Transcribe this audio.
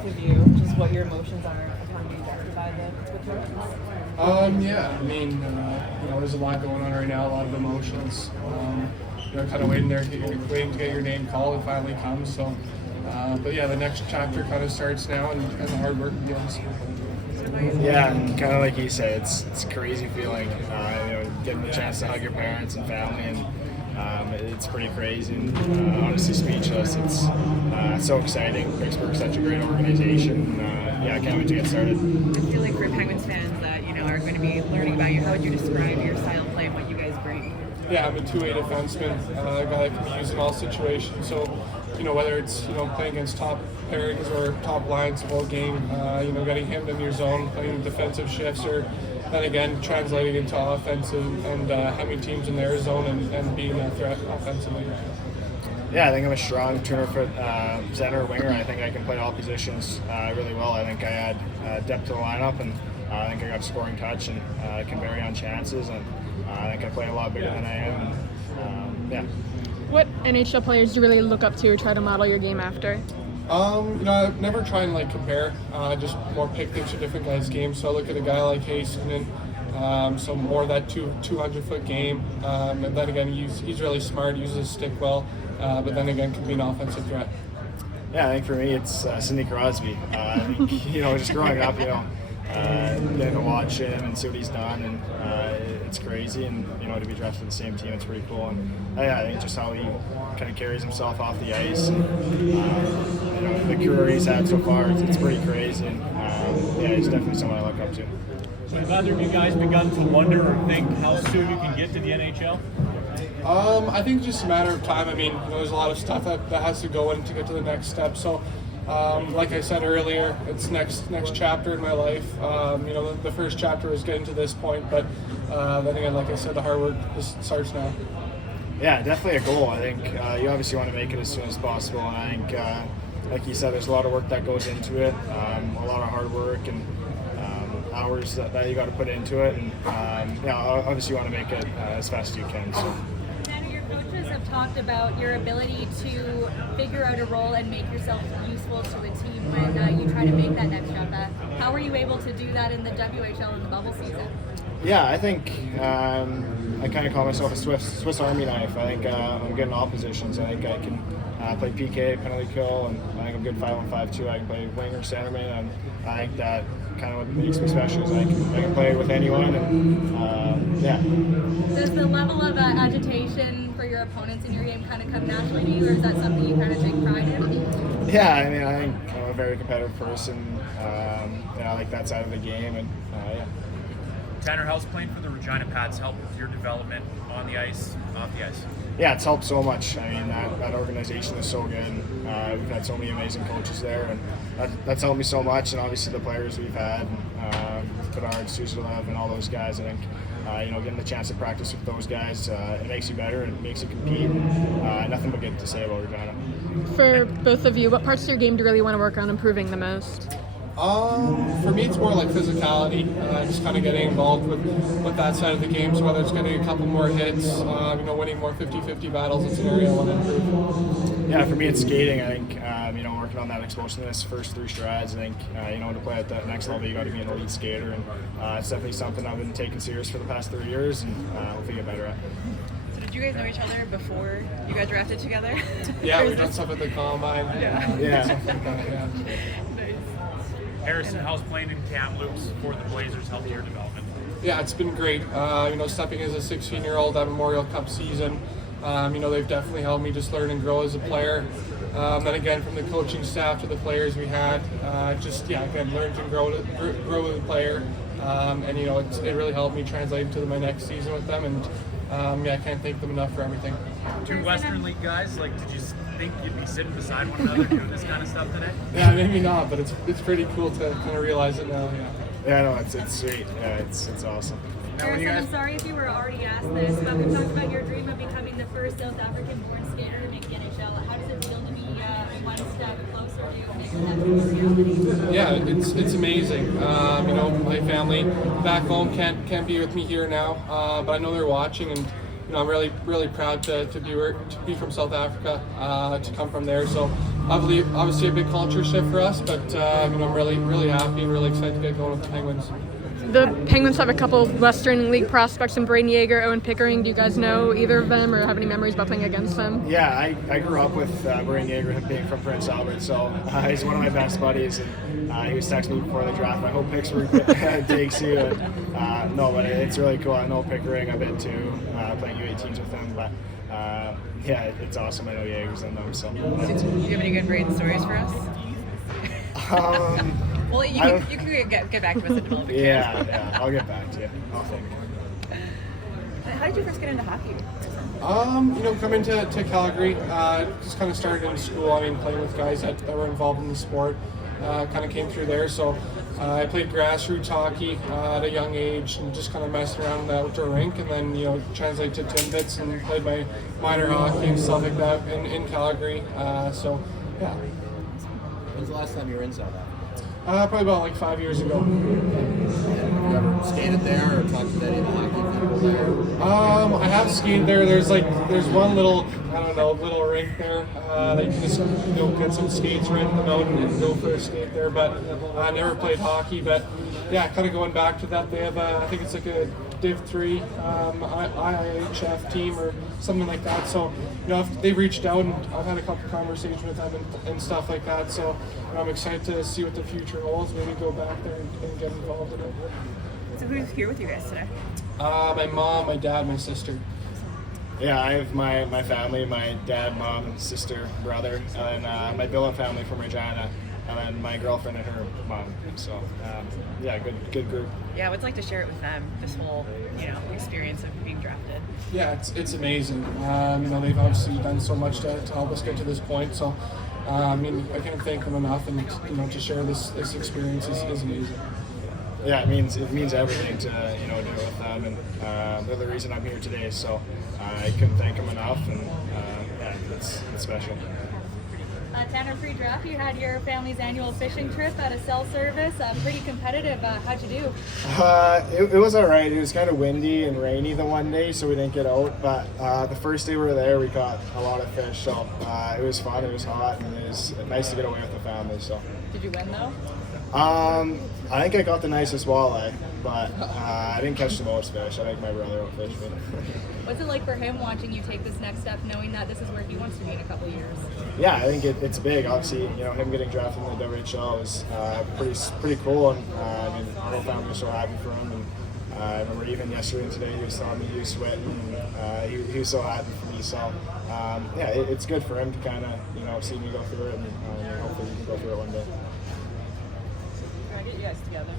both of you, just what your emotions are upon being drafted by the Twins. Yeah, I mean, there's a lot going on right now, a lot of emotions. Kind of waiting to get your name called. It finally comes. So, but yeah, the next chapter kind of starts now, and the hard work begins. Yeah, kind of like you said, it's a crazy feeling. Getting the chance to hug your parents and family, and it's pretty crazy. And honestly, speechless. It's so exciting. Pittsburgh's such a great organization. I can't wait to get started. I feel like for Penguins fans that are going to be learning about you, how would you describe your style of play and what you guys bring? Yeah, I'm a two-way defenseman, a guy that can be used in all situations. So, whether it's playing against top pairings or top lines the whole game, getting him in your zone, playing defensive shifts, or then again translating into offensive and having teams in their zone and being a threat offensively. Yeah, I think I'm a strong 200-foot center winger. I think I can play all positions really well. I think I add depth to the lineup, and I think I got scoring touch and can vary on chances, and I think I play a lot bigger than I am. And, What NHL players do you really look up to or try to model your game after? I never try and compare. Just more pick things from different guys' games. So I look at a guy like Hastenin, so more of that 200-foot game. And then again, he's really smart, uses his stick well, but then again, can be an offensive threat. Yeah, I think for me it's Sidney Crosby. I think, just growing up, getting to watch him and see what he's done, and it's crazy. And to be drafted to the same team, it's pretty cool. And I think just how he kind of carries himself off the ice, and the career he's had so far, it's pretty crazy. And he's definitely someone I look up to. So have either of you guys begun to wonder or think how soon you can get to the NHL? I think it's just a matter of time. I mean, there's a lot of stuff that has to go in to get to the next step. So, like I said earlier, it's next chapter in my life. The first chapter was getting to this point, but then again, like I said, the hard work just starts now. Yeah, definitely a goal. I think you obviously want to make it as soon as possible, and I think, like you said, there's a lot of work that goes into it, a lot of hard work and hours that you got to put into it, and obviously you want to make it as fast as you can. So. Your coaches have talked about your ability to figure out a role and make yourself useful to a team when you try to make that next jump. How were you able to do that in the WHL in the bubble season? Yeah, I think I kind of call myself a Swiss Army knife. I think I'm good in all positions. I think I can play PK, penalty kill, and I think I'm good 5-on-5 too. I can play winger, centerman, and I think that kind of what makes me special is I can play with anyone. And Does the level of agitation for your opponents in your game kind of come naturally to you, or is that something you kind of take pride in? Yeah, I mean, I think I'm a very competitive person. I like that side of the game, and Tanner Howe's playing for the Regina Pats help with your development on the ice, off the ice? Yeah, it's helped so much. I mean, that organization is so good. We've had so many amazing coaches there, and that's helped me so much. And obviously the players we've had, Bedard, Suzdalev, and all those guys. I think getting the chance to practice with those guys, it makes you better and it makes you compete. Nothing but good to say about Regina. For both of you, what parts of your game do you really want to work on improving the most? For me, it's more like physicality, just kind of getting involved with that side of the game. So whether it's getting a couple more hits, winning more 50-50 battles, it's an area I want to improve. Yeah, for me, it's skating. I think working on that explosiveness first 3 strides. I think to play at that next level, you got to be an elite skater, and it's definitely something I've been taking serious for the past 3 years, and hopefully get better at. So did you guys know each other before you got drafted together? Yeah, we've done stuff at the combine. Yeah. Stuff like that, yeah. Harrison, how's playing in Kamloops for the Blazers help your development? Yeah, it's been great. Stepping as a 16-year-old at Memorial Cup season, they've definitely helped me just learn and grow as a player. Then again, from the coaching staff to the players we had, learned and grow as a player. It really helped me translate into my next season with them, and I can't thank them enough for everything. 2 Western League guys, did you think you'd be sitting beside one another doing this kind of stuff today? Yeah, maybe not, but it's pretty cool to kind of realize it now. Yeah, no, it's sweet. Yeah, it's awesome. Harrison, I'm sorry if you were already asked this, but we talked about your dream of becoming the first South African-born skater to make the NHL. How does it feel to be one step closer to making that reality? Yeah, it's amazing. My family back home can't be with me here now, but I know they're watching, and I'm really proud to be from South Africa, to come from there. So obviously a big culture shift for us, but I'm really happy and really excited to get going with the Penguins. The Penguins have a couple Western League prospects in Braden Yeager, Owen Pickering. Do you guys know either of them or have any memories about playing against them? Yeah, I grew up with Braden Yeager, him being from Prince Albert, so he's one of my best buddies, and he was texting me before the draft. I hope Pickering takes you. No, but it's really cool. I know Pickering a bit too, playing U18s with him, but yeah, it's awesome. I know Yeager's in them. So. Do you have any good Braden stories for us? Well, you can get back to us in development. Yeah, I'll get back to you. I'll think. How did you first get into hockey? Coming to Calgary, just kind of started in school. Playing with guys that were involved in the sport, kind of came through there. So I played grassroots hockey at a young age and just kind of messed around in the outdoor rink, and then translate to Timbits and played my minor hockey and stuff like that in Calgary. So yeah. When's the last time you were in South Africa? Probably about like 5 years ago. Have you ever skated there or talked to any of the hockey people there? I have skated there. There's one little rink there that you can just get some skates, rent them out, and go for a skate there. But I never played hockey. But yeah, kind of going back to that, they have I think it's like a Div 3 IIHF team or something like that. So if they've reached out, and I've had a couple conversations with them and stuff like that. So I'm excited to see what the future holds. Maybe go back there and get involved in it. So who's here with you guys today? My mom, my dad, my sister. Yeah, I have my family, my dad, mom, and sister, brother, and then my billet family from Regina, and then my girlfriend and her mom. So yeah, good group. Yeah, I would like to share it with them, this whole experience of being drafted. Yeah, it's amazing. They've obviously done so much to help us get to this point. So I can't thank them enough, and to share this experience is amazing. Yeah, it means everything to do it with them, and they're the reason I'm here today. So I couldn't thank them enough, and yeah, it's special. Tanner, pre-draft, you had your family's annual fishing trip at a cell service. Pretty competitive. How'd you do? It was all right. It was kind of windy and rainy the one day, so we didn't get out. But the first day we were there, we caught a lot of fish. So it was fun. It was hot, and it was nice to get away with the family. So. Did you win though? I think I got the nicest walleye, but I didn't catch the most fish. I think my brother will fish me. What's it like for him watching you take this next step, knowing that this is where he wants to be in a couple of years? Yeah, I think it's big. Obviously, him getting drafted in the WHL is pretty cool, and the whole family was so happy for him. And I remember even yesterday and today he was telling me he was sweating, and he was so happy for me. So yeah, it's good for him to kind of see me go through it, and hopefully he can go through it one day. Can I get you guys together?